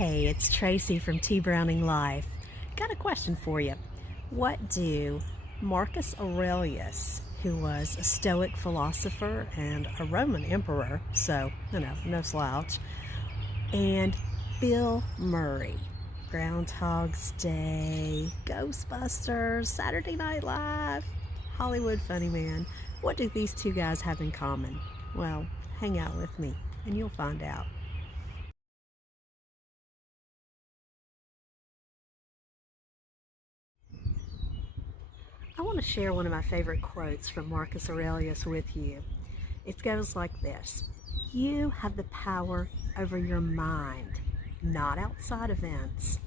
Hey, it's Tracey from tbrowninglife. Got a question for you. What do Marcus Aurelius, who was a Stoic philosopher and a Roman emperor, so, no slouch, and Bill Murray, Groundhog's Day, Ghostbusters, Saturday Night Live, Hollywood Funny Man, what do these two guys have in common? Well, hang out with me and you'll find out. I want to share one of my favorite quotes from Marcus Aurelius with you. It goes like this: you have the power over your mind, not outside events.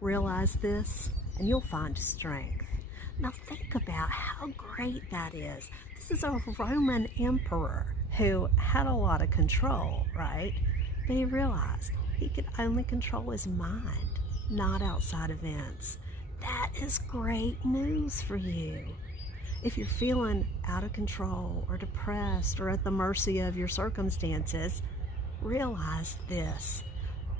Realize this and you'll find strength. Now think about how great that is. This is a Roman emperor who had a lot of control, right? But he realized he could only control his mind, not outside events. That is great news for you. If you're feeling out of control or depressed or at the mercy of your circumstances, realize this: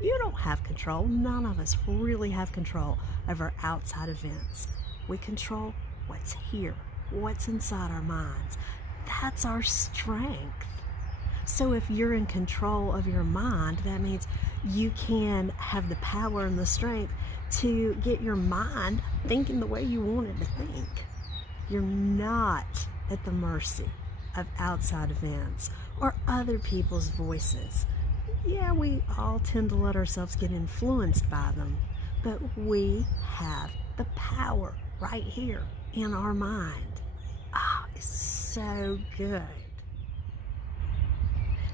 you don't have control. None of us really have control over outside events. We control what's here, what's inside our minds. That's our strength. So if you're in control of your mind, that means you can have the power and the strength to get your mind thinking the way you want it to think. You're not at the mercy of outside events or other people's voices. Yeah, we all tend to let ourselves get influenced by them, but we have the power right here in our mind. It's so good.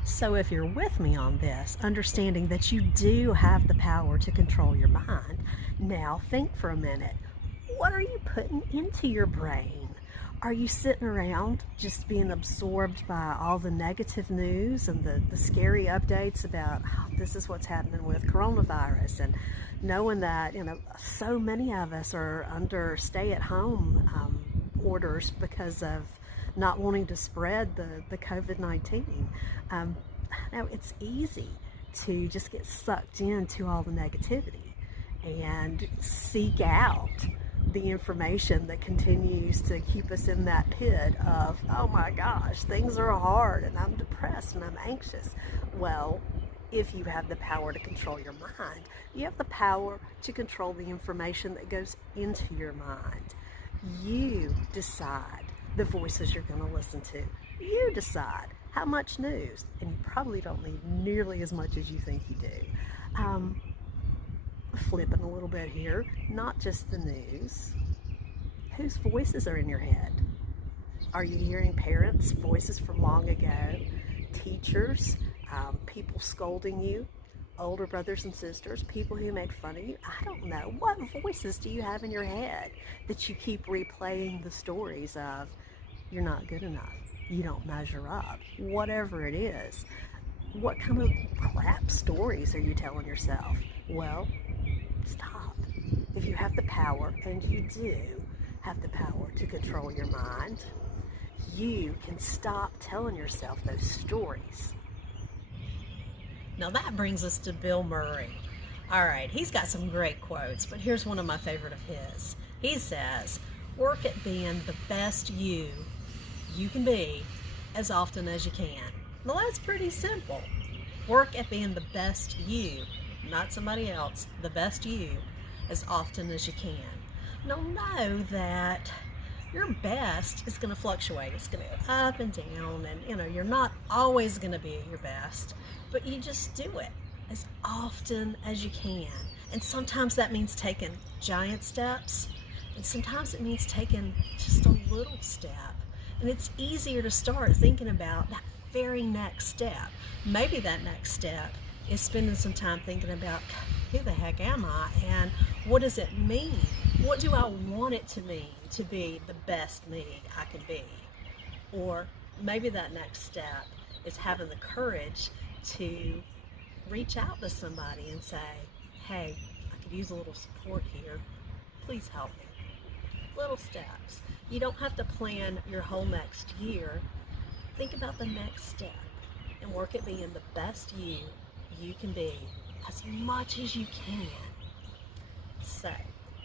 So if you're with me on this, understanding that you do have the power to control your mind, now think for a minute. What are you putting into your brain? Are you sitting around just being absorbed by all the negative news and the scary updates about this is what's happening with coronavirus, and knowing that so many of us are under stay-at-home orders because of not wanting to spread the COVID-19. Now it's easy to just get sucked into all the negativity and seek out the information that continues to keep us in that pit of, oh my gosh, things are hard and I'm depressed and I'm anxious. Well, if you have the power to control your mind, you have the power to control the information that goes into your mind. You decide the voices you're going to listen to. You decide how much news, and you probably don't need nearly as much as you think you do. Flipping a little bit here, not just the news. Whose voices are in your head? Are you hearing parents' voices from long ago? Teachers? People scolding you? Older brothers and sisters? People who make fun of you? I don't know. What voices do you have in your head that you keep replaying the stories of? You're not good enough. You don't measure up. Whatever it is. What kind of crap stories are you telling yourself? Well, stop. If you have the power, and you do have the power to control your mind, you can stop telling yourself those stories. Now that brings us to Bill Murray. All right, he's got some great quotes, but here's one of my favorite of his. He says, work at being the best you can be as often as you can. Well, that's pretty simple. Work at being the best you, not somebody else, the best you, as often as you can. Now know that your best is going to fluctuate. It's going to go up and down, and you're not always going to be at your best, but you just do it as often as you can. And sometimes that means taking giant steps, and sometimes it means taking just a little step. And it's easier to start thinking about that very next step. Maybe that next step is spending some time thinking about, who the heck am I, and what does it mean? What do I want it to mean to be the best me I can be? Or maybe that next step is having the courage to reach out to somebody and say, hey, I could use a little support here. Please help me. Little steps. You don't have to plan your whole next year. Think about the next step and work at being the best you can be as much as you can. So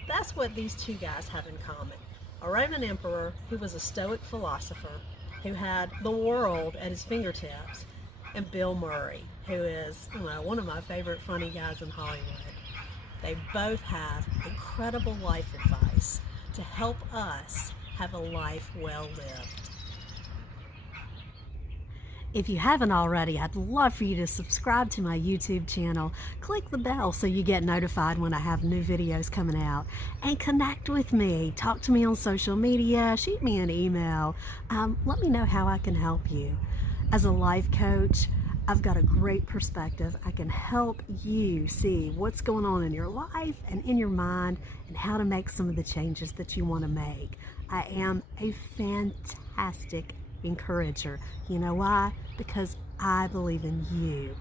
that's what these two guys have in common. A Roman emperor who was a Stoic philosopher who had the world at his fingertips, and Bill Murray, who is, one of my favorite funny guys in Hollywood. They both have incredible life advice to help us have a life well lived. If you haven't already, I'd love for you to subscribe to my YouTube channel. Click the bell so you get notified when I have new videos coming out. And connect with me. Talk to me on social media. Shoot me an email. Let me know how I can help you. As a life coach, I've got a great perspective. I can help you see what's going on in your life and in your mind and how to make some of the changes that you want to make. I am a fantastic encourager. You know why? Because I believe in you.